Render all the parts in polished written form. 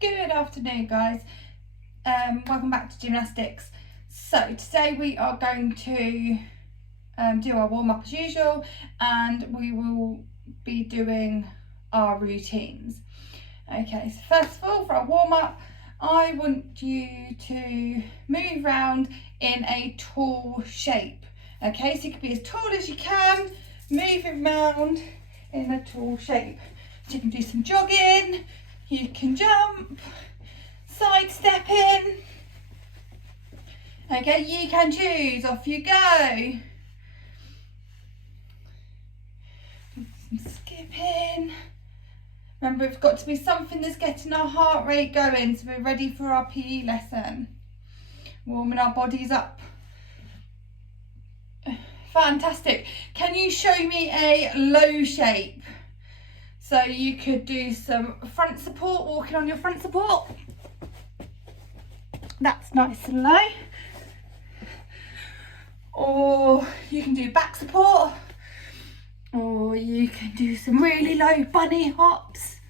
Good afternoon, guys. Welcome back to gymnastics. So today we are going to do our warm-up as usual, and we will be doing our routines. Okay, so first of all, for our warm-up, I want you to move around in a tall shape. Okay, so you can be as tall as you can, moving around in a tall shape. So you can do some jogging, you can jump, sidestepping. Okay, you can choose, off you go. Some skipping. Remember, it's got to be something that's getting our heart rate going so we're ready for our PE lesson. Warming our bodies up. Fantastic. Can you show me a low shape? So you could do some front support, walking on your front support. That's nice and low. Or you can do back support. Or you can do some really low bunny hops.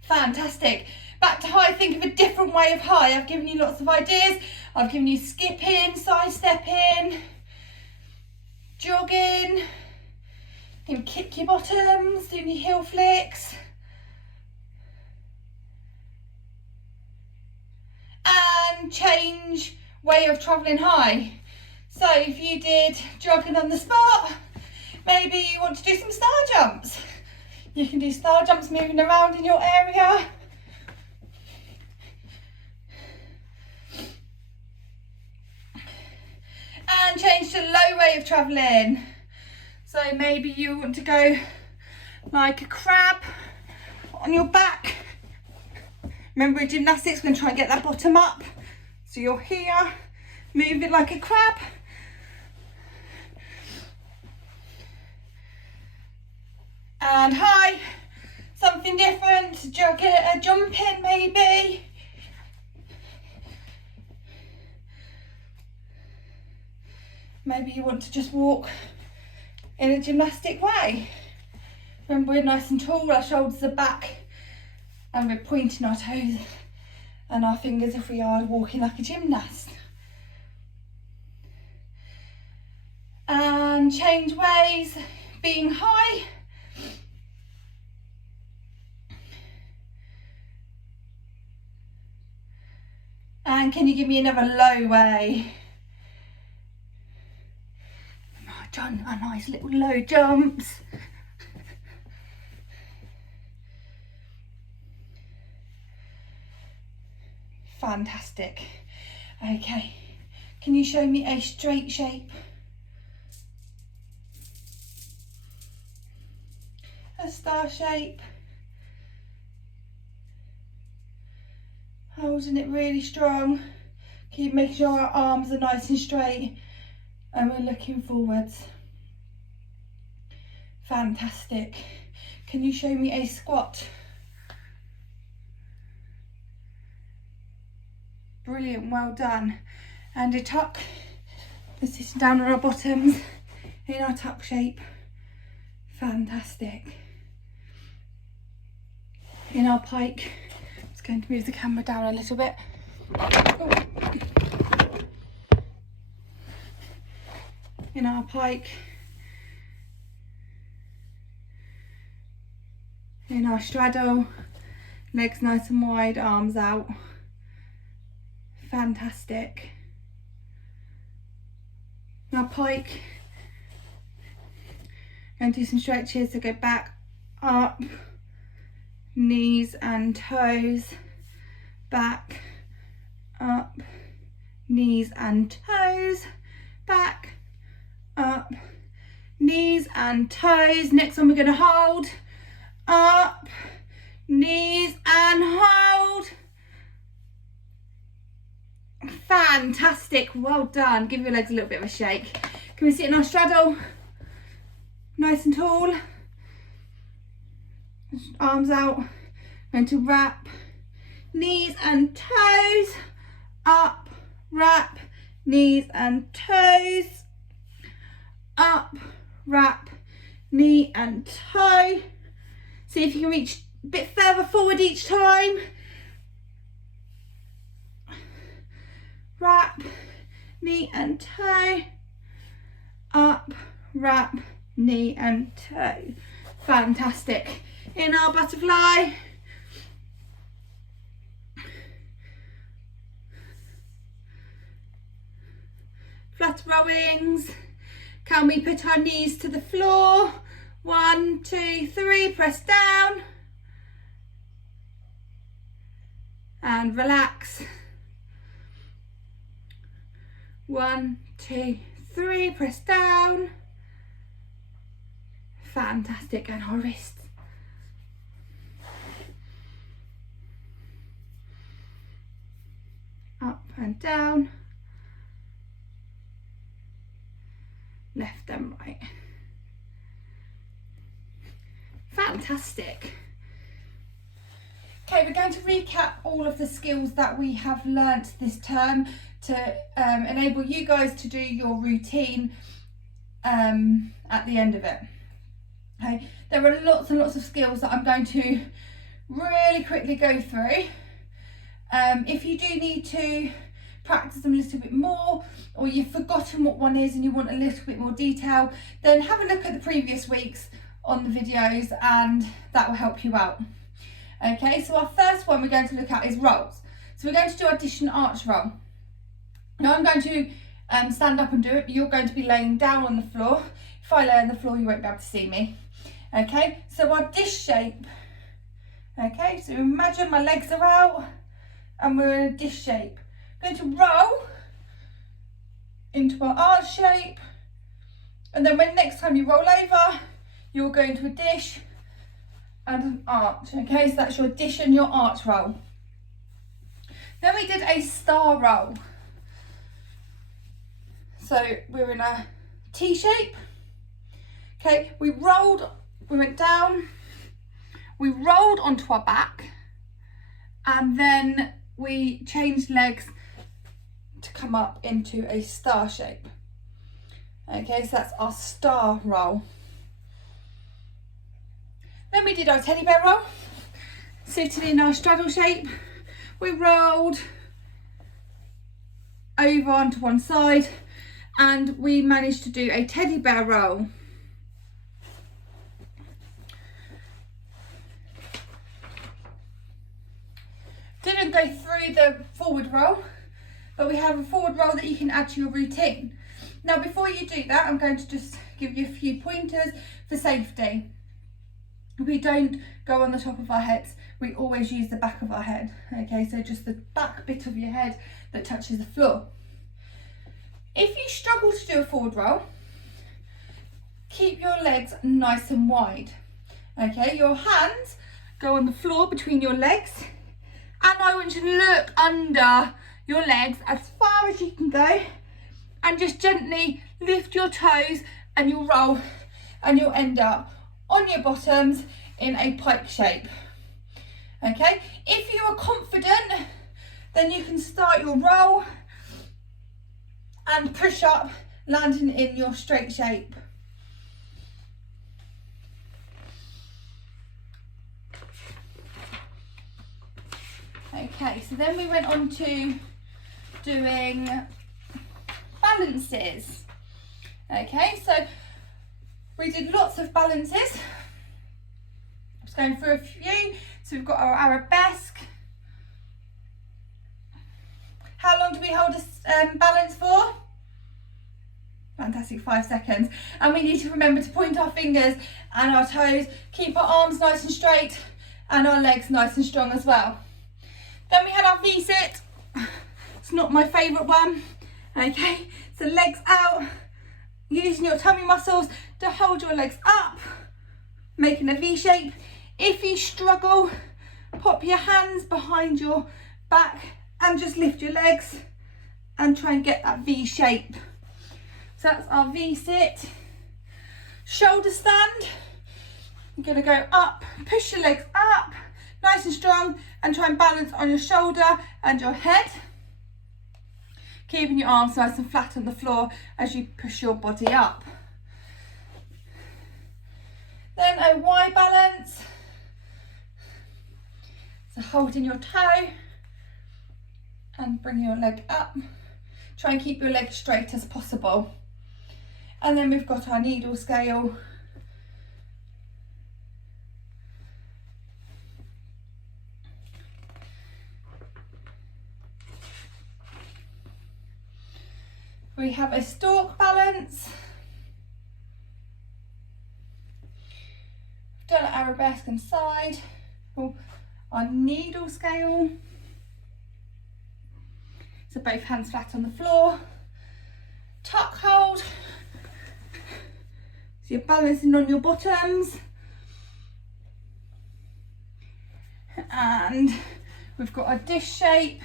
Fantastic. Back to high, think of a different way of high. I've given you lots of ideas. I've given you skipping, sidestepping, jogging. You can kick your bottoms, doing your heel flicks. And change way of travelling high. So if you did jogging on the spot, maybe you want to do some star jumps. You can do star jumps moving around in your area. And change to low way of travelling. So maybe you want to go like a crab on your back. Remember, in gymnastics, we're going to try and get that bottom up. So you're here, moving like a crab. And high, something different, jumping maybe. Maybe you want to just walk in a gymnastic way. Remember, we're nice and tall, our shoulders are back, and we're pointing our toes and our fingers if we are walking like a gymnast. And change ways, being high. And can you give me another low way? I've done a nice little low jumps. Fantastic. Okay, can you show me a straight shape? A star shape. Holding it really strong. Keep making sure our arms are nice and straight and we're looking forwards. Fantastic. Can you show me a squat? Brilliant, well done. And a tuck. We're sitting down on our bottoms in our tuck shape. Fantastic. In our pike. I'm just going to move the camera down a little bit. Oh. In our pike. In our straddle. Legs nice and wide, arms out. Fantastic. Now pike, and do some stretches, so go back, up, knees and toes, back, up, knees and toes, back, up, knees and toes. Next one we're going to hold, up, knees and hold. Fantastic, well done. Give your legs a little bit of a shake. Can we sit in our straddle? Nice and tall. Arms out. Going to wrap. Knees and toes. Up, wrap, knees and toes. Up, wrap, knee and toe. See if you can reach a bit further forward each time. Wrap, knee and toe, up, wrap, knee and toe. Fantastic. In our butterfly. Flutter our wings. Can we put our knees to the floor? 1, 2, 3, press down. And relax. 1, 2, 3, press down. Fantastic, and our wrists. Up and down. Left and right. Fantastic. Okay, we're going to recap all of the skills that we have learnt this term to enable you guys to do your routine at the end of it. Okay, there are lots and lots of skills that I'm going to really quickly go through. If you do need to practice them a little bit more, or you've forgotten what one is and you want a little bit more detail, then have a look at the previous weeks on the videos and that will help you out. Okay, so our first one we're going to look at is rolls. So we're going to do our addition arch roll. Now I'm going to stand up and do it, but you're going to be laying down on the floor. If I lay on the floor, you won't be able to see me. Okay, so our dish shape. Okay, so imagine my legs are out and we're in a dish shape. I'm going to roll into our arch shape, and then when next time you roll over, you'll go into a dish and an arch. Okay, so that's your dish and your arch roll. Then we did a star roll. So we're in a T shape. Okay, we went down, we rolled onto our back, and then we changed legs to come up into a star shape. Okay, so that's our star roll. Then we did our teddy bear roll, sitting in our straddle shape. We rolled over onto one side and we managed to do a teddy bear roll. Didn't go through the forward roll, but we have a forward roll that you can add to your routine. Now before you do that, I'm going to just give you a few pointers for safety. We don't go on the top of our heads, we always use the back of our head. Okay, so just the back bit of your head that touches the floor. If you struggle to do a forward roll, keep your legs nice and wide. Okay, your hands go on the floor between your legs, and I want you to look under your legs as far as you can go and just gently lift your toes and you'll roll and you'll end up on your bottoms in a pike shape. Okay, if you are confident, then you can start your roll and push up, landing in your straight shape. Okay, so then we went on to doing balances. Okay, so we did lots of balances. I'm just going through a few. So we've got our arabesque. How long do we hold a balance for? Fantastic, 5 seconds. And we need to remember to point our fingers and our toes, keep our arms nice and straight and our legs nice and strong as well. Then we had our V-sit. It's not my favourite one. Okay, so legs out, using your tummy muscles to hold your legs up, making a V shape. If you struggle, pop your hands behind your back and just lift your legs and try and get that V shape. So that's our V-sit. Shoulder stand. You're going to go up, push your legs up, nice and strong, and try and balance on your shoulder and your head. Keeping your arms nice and flat on the floor as you push your body up. Then a Y balance. holding your toe and bring your leg up. Try and keep your leg straight as possible. And then we've got our needle scale. We have a stalk balance. We've done arabesque and side. Our needle scale. So both hands flat on the floor. Tuck hold. So you're balancing on your bottoms. And we've got a dish shape,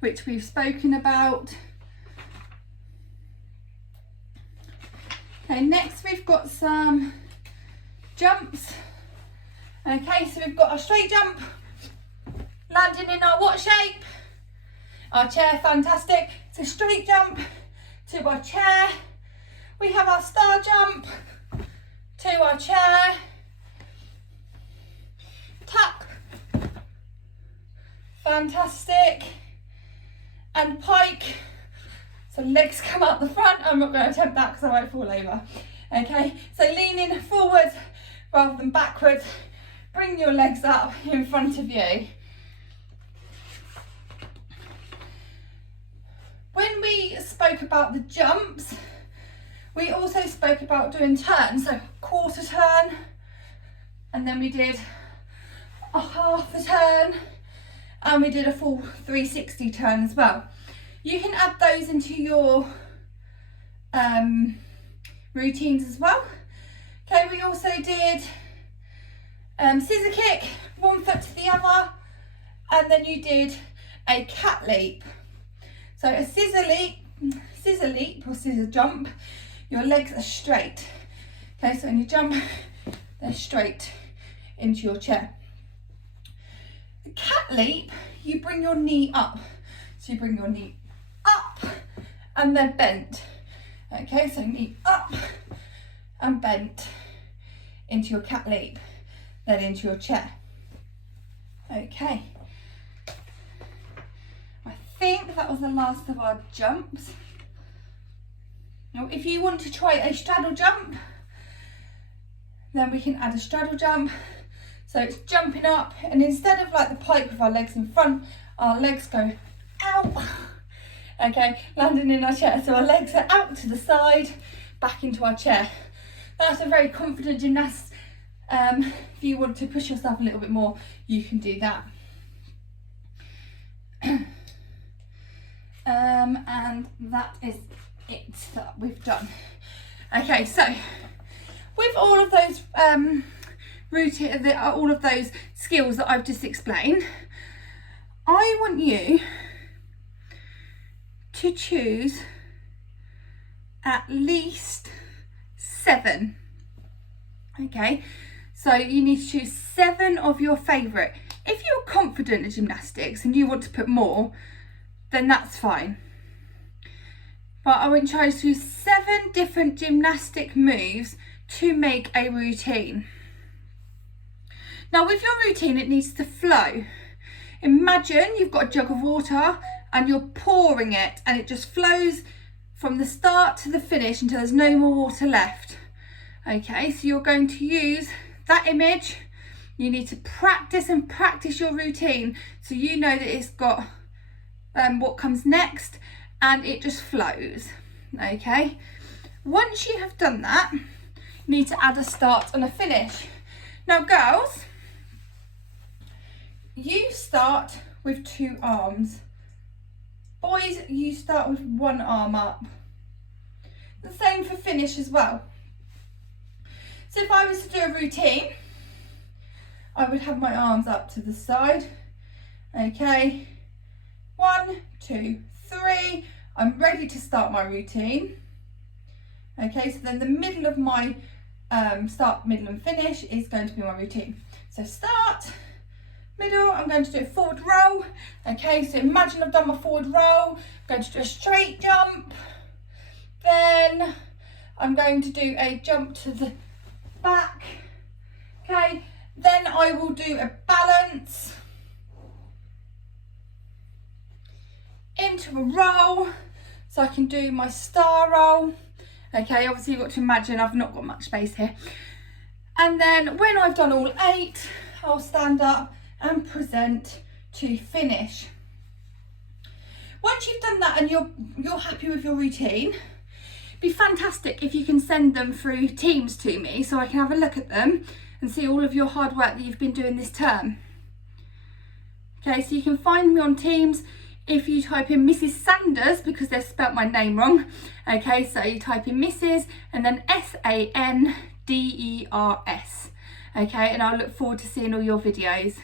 which we've spoken about. Okay, next we've got some jumps. Okay, so we've got our straight jump, landing in our what shape? Our chair, fantastic. So straight jump to our chair. We have our star jump to our chair. Tuck, fantastic. And pike. So legs come out the front. I'm not going to attempt that because I might fall over. Okay, so leaning forward rather than backwards. Bring your legs up in front of you. When we spoke about the jumps, we also spoke about doing turns. So quarter turn, and then we did a half a turn, and we did a full 360 turn as well. You can add those into your routines as well. Okay, we also did scissor kick, one foot to the other, and then you did a cat leap. So a scissor leap or scissor jump, your legs are straight. Okay, so when you jump, they're straight into your chair. The cat leap, you bring your knee up. So you bring your knee up and then bent. Okay, so knee up and bent into your cat leap, then into your chair. Okay. I think that was the last of our jumps. Now, if you want to try a straddle jump, then we can add a straddle jump. So it's jumping up, and instead of like the pike with our legs in front, our legs go out. Okay, landing in our chair. So our legs are out to the side, back into our chair. That's a very confident gymnast. If you want to push yourself a little bit more, you can do that. And that is it that we've done. Okay, so with all of those all of those skills that I've just explained, I want you to choose at least 7. Okay, so you need to choose 7 of your favourite. If you're confident in gymnastics and you want to put more, then that's fine. But I want you to choose 7 different gymnastic moves to make a routine. Now with your routine, it needs to flow. Imagine you've got a jug of water and you're pouring it, and it just flows from the start to the finish until there's no more water left. Okay, so you're going to use that image. You need to practice and practice your routine so you know that it's got what comes next, and it just flows. Okay, once you have done that, you need to add a start and a finish. Now girls, you start with 2 arms. Boys, you start with 1 arm up. The same for finish as well. So if I was to do a routine, I would have my arms up to the side. Okay, 1, 2, 3. I'm ready to start my routine. Okay, so then the middle of my start, middle and finish is going to be my routine. So start, middle, I'm going to do a forward roll. Okay, so imagine I've done my forward roll. I'm going to do a straight jump. Then I'm going to do a jump to the back. Okay, then I will do a balance. into a roll so I can do my star roll. Okay, obviously you've got to imagine I've not got much space here. And then when I've done all 8, I'll stand up and present to finish. Once you've done that and you're happy with your routine, it'd be fantastic if you can send them through Teams to me so I can have a look at them and see all of your hard work that you've been doing this term. Okay, so you can find me on Teams if you type in Mrs. Sanders, because they've spelt my name wrong. Okay, so you type in Mrs. and then Sanders. Okay, and I'll look forward to seeing all your videos.